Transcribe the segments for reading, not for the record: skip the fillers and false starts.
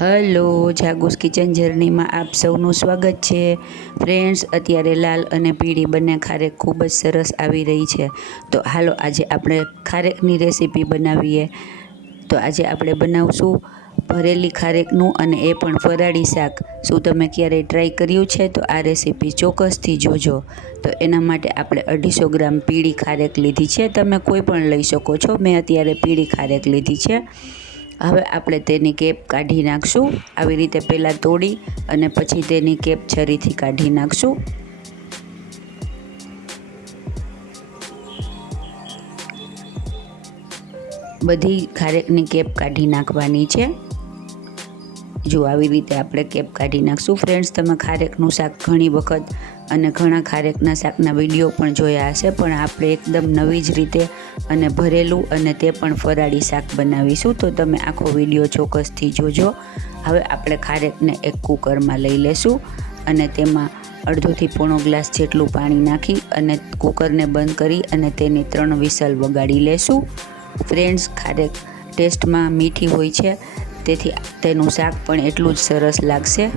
Hello, જાગુસ kitchen જર્નીમાં આપ સૌનું સ્વાગત છે ફ્રેન્ડ્સ। અત્યારે લાલ અને પીળી બંને ખારેક ખૂબ જ સરસ આવી રહી છે, તો હાલો આજે આપણે ખારેકની રેસીપી બનાવીએ। તો આજે આપણે બનાવશું ભરેલી ખારેકનું, અને એ પણ ફરાળી શાક। શું તમે ક્યારેય ટ્રાય કર્યું છે? તો આ રેસીપી ચોક્કસથી જોજો। તો એના માટે આપણે 250 ગ્રામ પીળી ખારેક લીધી છે, તમે કોઈ પણ લઈ શકો છો। મેં અત્યારે પીળી ખારેક લીધી છે। હવે આપણે તેની કેપ કાઢી નાખશું। આવી રીતે પહેલાં તોડી અને પછી તેની કેપ છરીથી કાઢી નાખશું। બધી ખારેકની કેપ કાઢી નાખવાની છે। જો આવી રીતે આપણે કેપ કાઢી નાખશું। ફ્રેન્ડ્સ, તમે ખારેકનું શાક ઘણી વખત અને ઘણા ખારેકના શાકના વિડીયો પણ જોયા હશે, પણ આપણે એકદમ નવી જ રીતે અને ભરેલું, અને તે પણ ફરાળી શાક બનાવીશું, તો તમે આખો વિડીયો ચોક્કસથી જોજો। હવે આપણે ખારેકને એક કુકરમાં લઈ લેશું અને તેમાં અડધોથી પોણો ગ્લાસ જેટલું પાણી નાખી અને કુકરને બંધ કરી અને તેની 3 વિસલ વગાડી લેશું। ફ્રેન્ડ્સ, ખારેક ટેસ્ટમાં મીઠી હોય છે, તેથી તેનું શાક પણ એટલું જ સરસ લાગશે।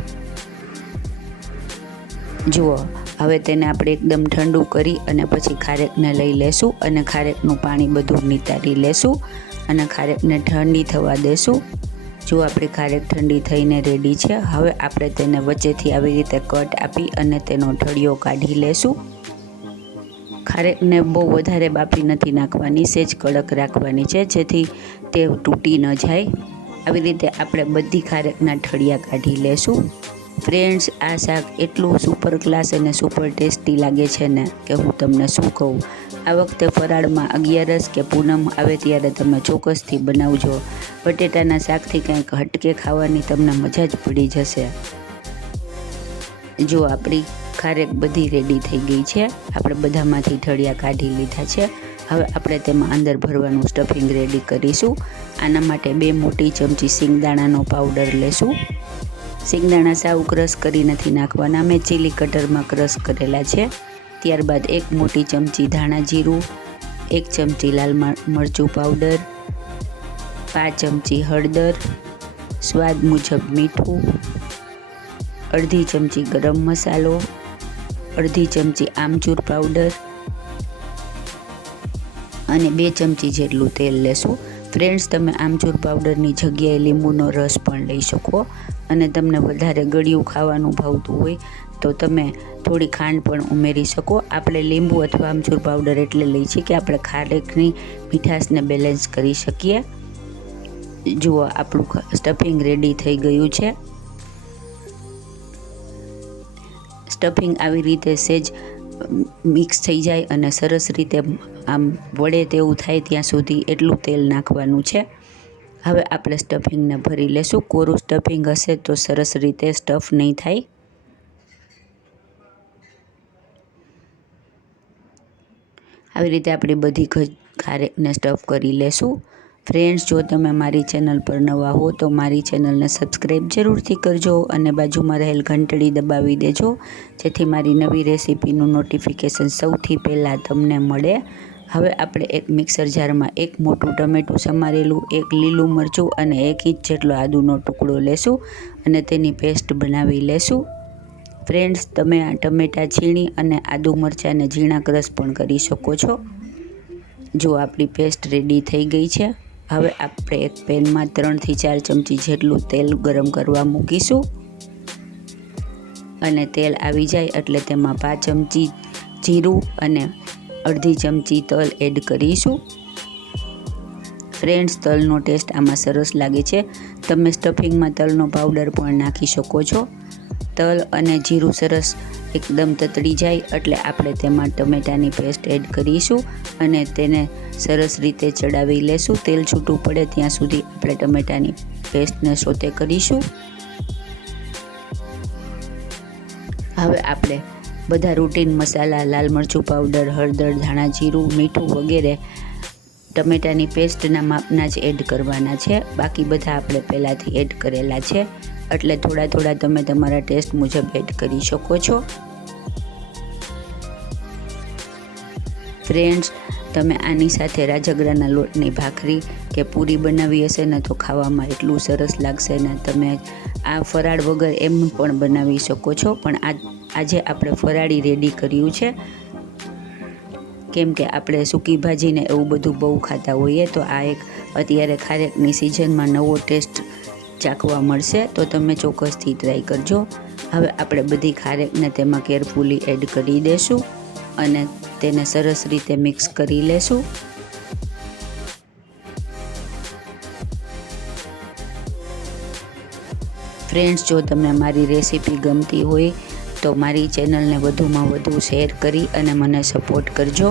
જુઓ, હવે તેને આપણે એકદમ ઠંડુ કરી અને પછી ખારેકને લઈ લેશું અને ખારેકનું પાણી બધું નિતારી લેશું અને ખારેકને ઠંડી થવા દેશું। જો આપણી ખારેક ઠંડી થઈને રેડી છે। હવે આપણે તેને વચ્ચેથી આવી રીતે કટ આપી અને તેનો ઠળિયો કાઢી લેશું। ખારેકને બહુ વધારે બાફી નથી નાખવાની, સેજ કડક રાખવાની છે, જેથી તે તૂટી ન જાય। આવી રીતે આપણે બધી ખારેકના ઠળિયા કાઢી લેશું। ફ્રેન્ડ્સ, આ શાક એટલું સુપર ક્લાસ અને સુપર ટેસ્ટી લાગે છે ને કે હું તમને શું કહું। આ વખતે ફરાળમાં 11 કે પૂનમ આવે ત્યારે તમે ચોક્કસથી બનાવજો। બટેટાના શાકથી કંઈક હટકે ખાવાની તમને મજા જ પડી જશે। જો આપણી ખારેક બધી રેડી થઈ ગઈ છે, આપણે બધામાંથી ઠળિયા કાઢી લીધા છે। હવે આપણે તેમાં અંદર ભરવાનું સ્ટફિંગ રેડી કરીશું। આના માટે 2 મોટી ચમચી સિંગદાણાનો પાવડર લેશું। સિંગદાણા સાવ ક્રશ કરી નથી નાખવાના, મેં ચીલી કટરમાં ક્રશ કરેલા છે। ત્યારબાદ 1 મોટી ચમચી ધાણા જીરું, 1 ચમચી લાલ મરચું પાવડર, 5 ચમચી હળદર, સ્વાદ મુજબ મીઠું, અડધી ચમચી ગરમ મસાલો, અડધી ચમચી આમચૂર પાવડર અને 2 ચમચી જેટલું તેલ લેશું। ફ્રેન્ડ્સ, તમે આમચૂર પાવડરની જગ્યાએ લીંબુનો રસ પણ લઈ શકો, અને તમને વધારે ગળ્યું ખાવાનું ભાવતું હોય તો તમે થોડી ખાંડ પણ ઉમેરી શકો। આપણે લીંબુ અથવા આમચૂર પાવડર એટલે લઈએ છીએ કે આપણે ખારેકની મીઠાશને બેલેન્સ કરી શકીએ। જુઓ, આપણું સ્ટફિંગ રેડી થઈ ગયું છે। સ્ટફિંગ આવી રીતે સેજ મિક્સ થઈ જાય અને સરસ રીતે આમ વળે તેવું થાય ત્યાં સુધી એટલું તેલ નાખવાનું છે। હવે આપણે સ્ટફિંગને ભરી લેશું। કોરું સ્ટફિંગ હશે તો સરસ રીતે સ્ટફ નહીં થાય। આવી રીતે આપણે બધી ખારેકને સ્ટફ કરી લેશું। ફ્રેન્ડ્સ, જો તમે મારી ચેનલ પર નવા હો તો મારી ચેનલને સબસ્ક્રાઈબ જરૂરથી કરજો અને બાજુમાં રહેલ ઘંટડી દબાવી દેજો, જેથી મારી નવી રેસીપીનું નોટિફિકેશન સૌથી પહેલાં તમને મળે। હવે આપણે એક મિક્સર જારમાં 1 મોટું ટમેટું સમારેલું, 1 લીલું મરચું અને 1 ઇંચ જેટલો આદુનો ટુકડો લેશું અને તેની પેસ્ટ બનાવી લેશું। ફ્રેન્ડ્સ, તમે આ ટમેટાં છીણી અને આદુ મરચાંને ઝીણા ક્રશ પણ કરી શકો છો। જો આપણી પેસ્ટ રેડી થઈ ગઈ છે। હવે આપણે એક પેનમાં 3 થી 4 ચમચી જેટલું તેલ ગરમ કરવા મૂકીશું અને તેલ આવી જાય એટલે તેમાં 5 ચમચી જીરું અને અડધી ચમચી તલ એડ કરીશું। ફ્રેન્ડ્સ, તલનો ટેસ્ટ આમાં સરસ લાગે છે, તમે સ્ટફિંગમાં તલનો પાવડર પણ નાખી શકો છો। તલ અને જીરું સરસ એકદમ તતડી જાય એટલે આપણે તેમાં ટમેટાની પેસ્ટ એડ કરીશું અને તેને સરસ રીતે ચડાવી લેશું। તેલ છૂટું પડે ત્યાં સુધી આપણે ટમેટાની પેસ્ટને સોતે કરીશું। હવે આપણે બધા રૂટીન મસાલા, લાલ મરચું પાવડર, હળદર, ધાણા જીરું, મીઠું વગેરે ટમેટાની પેસ્ટના માપના જ એડ કરવાના છે। બાકી બધા આપણે પહેલાંથી એડ કરેલા છે, એટલે થોડા થોડા તમે તમારા ટેસ્ટ મુજબ એડ કરી શકો છો। ફ્રેન્ડ્સ, તમે આની સાથે રાજગરાના લોટની ભાખરી કે પૂરી બનાવી હશે ને તો ખાવામાં એટલું સરસ લાગશે ને. તમે આ ફરાળ વગર એમ પણ બનાવી શકો છો, પણ આજે આપણે ફરાળી રેડી કર્યું છે, કેમ કે આપણે સૂકી ભાજીને એવું બધું બહુ ખાતા હોઈએ, તો આ એક અત્યારે ખારેકની સિઝનમાં નવો ટેસ્ટ ચાખવા મળશે, તો તમે ચોક્કસથી ટ્રાય કરજો. હવે આપણે બધી ખારેકને તેમાં કેરફુલી એડ કરી દઈશું અને તેને સરસ રીતે મિક્સ કરી લેશું. ફ્રેન્ડ્સ, જો તમને મારી રેસીપી ગમતી હોય તો મારી ચેનલને વધુમાં વધુ શેર કરી અને મને સપોર્ટ કરજો.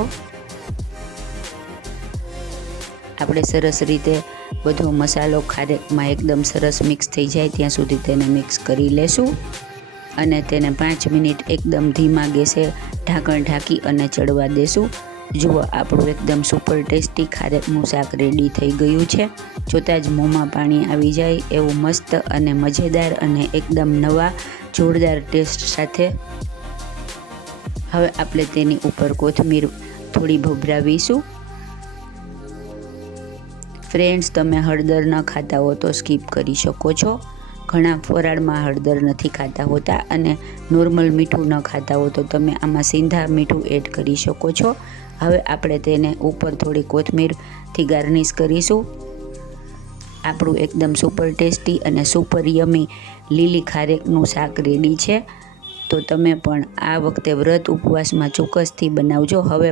આપણે સરસ રીતે બધો મસાલો ખારેકમાં એકદમ સરસ મિક્સ થઈ જાય ત્યાં સુધી તેને મિક્સ કરી લેશું અને તેને 5 મિનિટ એકદમ ધીમા ગેસે ઢાંકણ ઢાંકી અને ચડવા દેશું. જુઓ, આપણું એકદમ સુપર ટેસ્ટી ખારેકનું શાક રેડી થઈ ગયું છે. જોતાં જ મોંમાં પાણી આવી જાય એવું મસ્ત અને મજેદાર અને એકદમ નવા જોરદાર ટેસ્ટ સાથે. હવે આપણે તેની ઉપર કોથમીર થોડી ભભરાવીશું. ફ્રેન્ડ્સ, તમે હળદર ન ખાતા હો તો સ્કીપ કરી શકો છો. ઘણા ફરાળમાં હળદર નથી ખાતા હોતા અને નોર્મલ મીઠું ન ખાતા હો તો તમે આમાં સિંધા મીઠું એડ કરી શકો છો. હવે આપણે તેને ઉપર થોડી કોથમીરથી ગાર્નિશ કરીશું. આપણું એકદમ સુપર ટેસ્ટી અને સુપર યમી લીલી ખારેકનું શાક રેડી છે. તો તમે પણ આ વખતે વ્રત ઉપવાસમાં ચોક્કસથી બનાવજો. હવે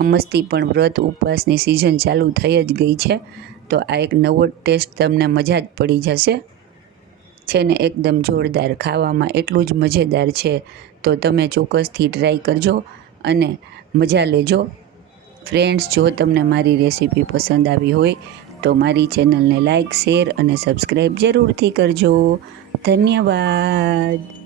અમસ્તી પણ વ્રત ઉપવાસની સિઝન ચાલુ થઈ જ ગઈ છે, તો આ એક નવો ટેસ્ટ તમને મજા જ પડી જશે. છે ને એકદમ જોરદાર, ખાવામાં એટલું જ મજેદાર છે, તો તમે ચોક્કસથી ટ્રાય કરજો અને મજા લેજો. ફ્રેન્ડ્સ, જો તમને મારી રેસીપી પસંદ આવી હોય તો મારી ચેનલને લાઇક, શેર અને સબસ્ક્રાઈબ જરૂરથી કરજો. ધન્યવાદ.